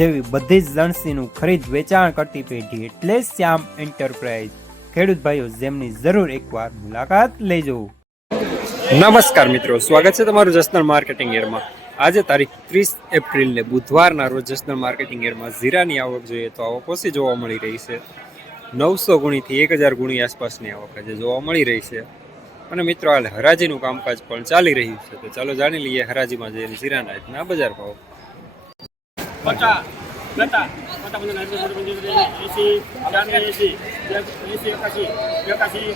જેવી બધી જ લણસીનું ખરીદ વેચાણ કરતી પેઢી એટલે શ્યામ એન્ટરપ્રાઇઝ. ખેડૂત ભાઈઓ, જેમની જરૂર એકવાર મુલાકાત લેજો. નમસ્કાર મિત્રો, સ્વાગત છે તમારું જસનલ માર્કેટિંગ યરમાં આજે તારીખ ત્રીસ એપ્રિલને બુધવારના રોજ જસનલ માર્કેટિંગ યરમાં જીરાની આવક જોઈએ તો આવક ઓછી જોવા મળી રહી છે. નવસો ગુણીથી એક હજાર ગુણી આસપાસની આવક આજે જોવા મળી રહી છે. અને મિત્રો, હાલ હરાજીનું કામકાજ પણ ચાલી રહ્યું છે. તો ચાલો જાણી લઈએ હરાજીમાં જઈને જીરાના આજના બજાર ભાવ. પચાસ ગતા પચાસ પંદર એસી પંચોતેર એસી ચારને એસી એસી એકાસી એકાસી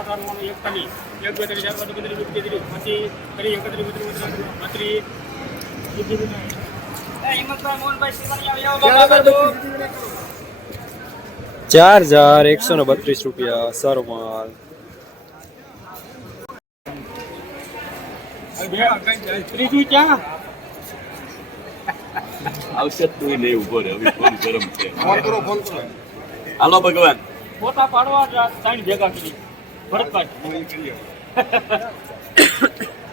ત્રણ એકતાલીસ એક બે ત્રીસ ચાર પાંચ ત્રીસ તેત્રીસ પચીસ ત્રીસ એકત્રીસ બત્રીસ ચાર હજાર એકસો ને બત્રીસ રૂપિયા સારો માલ. ત્રીજું ક્યાં? આવશે તું નહીં ઊભો રહે હવે ફોન ગરમ છે હાલો ભગવાન ફોટા પાડવા સાઈડ ભેગા કરી ભરતભાઈ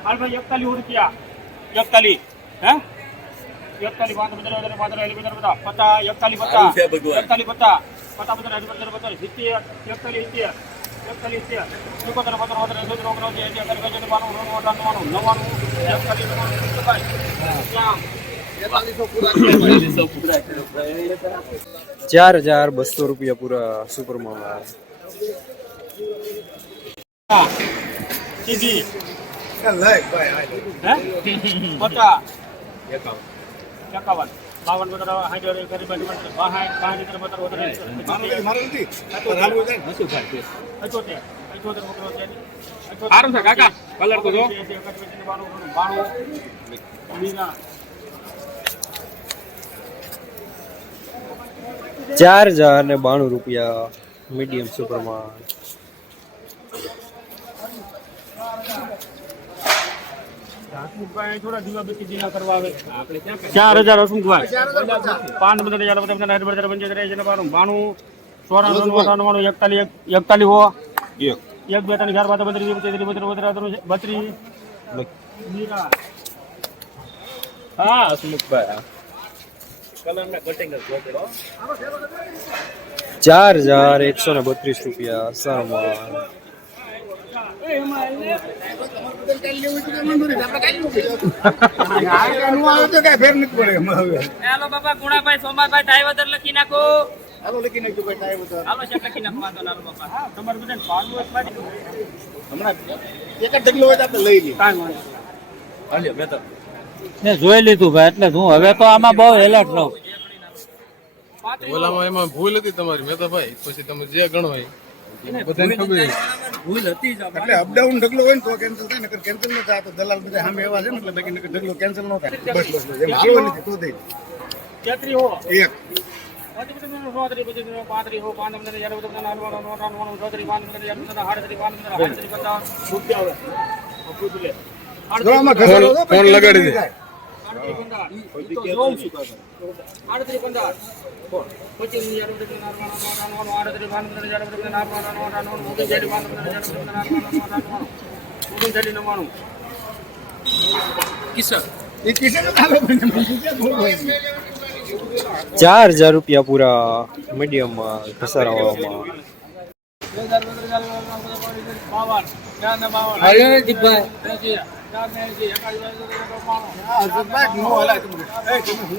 હાલ ભાઈ એકતાલીસ રૂપિયા એકતાલીસ હે એકતાલીસ પાંચ પંદર પંદર પાંચ એલી પંદર બધા પચાસ એકતાલીસ પચાસ. એકતાલીસ પચાસ પચાસ પંદર એલી પંદર પચાસ સિત્તેર એકતાલીસ સિત્તેર એકતાલીસ સિત્તેર એકોતેર પંદર પંદર એસી ઓગણસી એકાસી એકાસી બાણું નવ્વાણું એકતાલીસ ચાર હજાર બસો રૂપિયા પૂરા સુપર માલ સીધી હે પચાસ એકાવન બાવન બધા હાજર કરી કાકા કલર તો જો ચાર હજાર ને બાણું રૂપિયા મીડિયમ સુપર માલ થોડા દીવા બેસી દીના કરવા આવે ચાર હજાર પાંચ બધા બાણું ચોરાણું એકતાલીસ એકતાલીસ હો એક બે ત્રણ ચાર પાંચ બત્રીસ બત્રીસ બત્રીસ. બત્રીસ. હા હસમુખભાઈ ચાર હજાર એકસો ને બત્રીસ રૂપિયા સારો માલ હાલો બાપા ગુણાભાઈ સોમાભાઈ ટાઈવર લખી નાખો. હાલો લખી નાખો વાંધો ના હાલો બાપા. હા તમારે બધાને ભાડું હોય તો પાડી દો. ને જોઈ લીધું ભાઈ એટલે હું હવે તો આમાં બહુ એલર્ટ રહું. ઓલામાં એમાં ભૂલ હતી તમારી મેં તો ભાઈ પછી તમે જે ગણો એ બધાને ખબર છે. એટલે અપડાઉન ઢગલો હોય ને તો કેન્સલ થાય નકર કેન્સલ ન થાય તો દલાલ બધા સામે એવા છે ને એટલે બાકી નકર ઢગલો કેન્સલ ન થાય. બસ બસ એમ નથી તો હો. એક. પાંત્રીસ પંદર સોત્રીસ ફોન લગાડી દે. ચાર હજાર રૂપિયા પૂરા મીડિયમ માલ ઘસારાવામાં બાવન હું-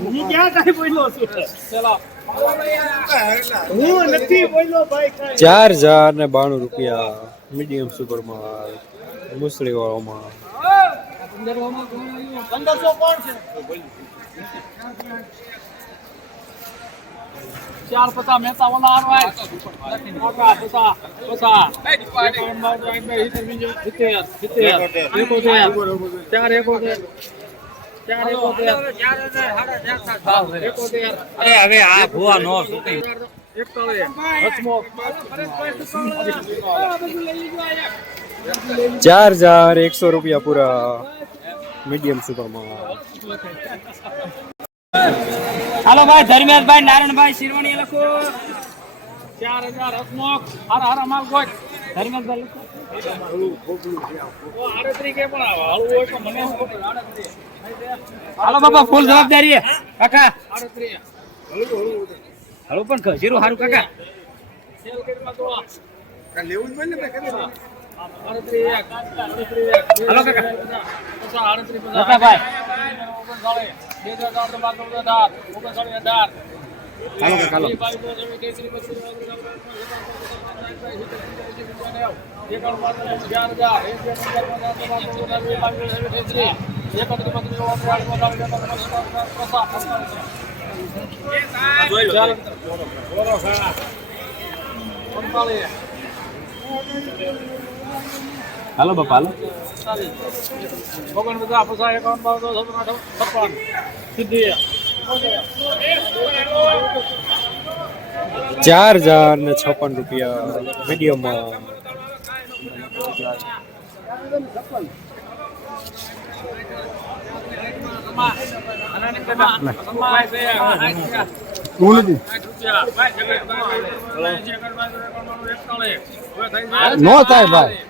હું ક્યાં કાંઈ બોલ્યો છું? હું નથી બોલ્યો ભાઈ ચાર હજાર ને બાણું રૂપિયા મીડિયમ સુપર માલ મુસળી વાળો માલ પંદરસો કોણ છે? ચાર પચાસ મહેતા ઓલા આરવાય પચાસ પચાસ પચાસ એકાવન, બાવન, ત્રણ, બે, સિત્તેર, સિત્તેર, એકોતેર ચાર એકોતેર હવે આ ભૂવા નો ચાર હજાર એકસો રૂપિયા પૂરા મીડિયમ સુપરમાં હાલો ભાઈ ધર્મેશભાઈ નારાયણભાઈ શિરવણી લખો ચાર હજાર હસમુખ હારા હાર અમાલ ગોઠ ધર્મેશભાઈ લખો. હાલો બાપા ફૂલ જવાબદારી. કાકા. પણ કાકા લેવું જ ને ભાઈ હાલો કાકા. પચાસ, બે હજાર ચારસો ચૌદ હજાર, ઓગણસાળી હજાર. હાલો કાકા, હાલો. બાપા હાલો. ચાર હજાર ને છપ્પન રૂપિયા મીડિયમમાં નો થાય ભાઈ.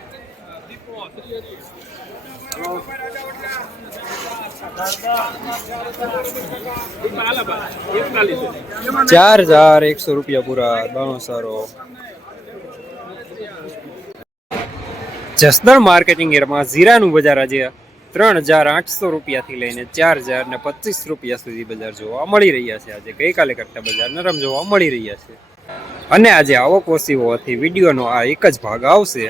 ચાર હજાર એકસો રૂપિયા પૂરા, દાણો સારો. જસદણ માર્કેટિંગ એરમાં જીરાનું બજાર આજે ત્રણ હજાર આઠસો રૂપિયાથી લઈને ચાર હજાર ને પચીસ રૂપિયા સુધી બજાર જોવા મળી રહ્યા છે. આજે ગઈકાલે કરતા બજાર નરમ જોવા મળી રહ્યા છે. અને આજે આવક ઓછી હોવાથી વિડીયોનો આ એક જ ભાગ આવશે.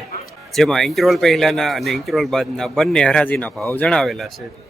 જેમાં ઇન્ટરોલ પહેલાના અને ઇન્ટરોલ બાદના બંને હરાજીના ભાવ જણાવેલા છે.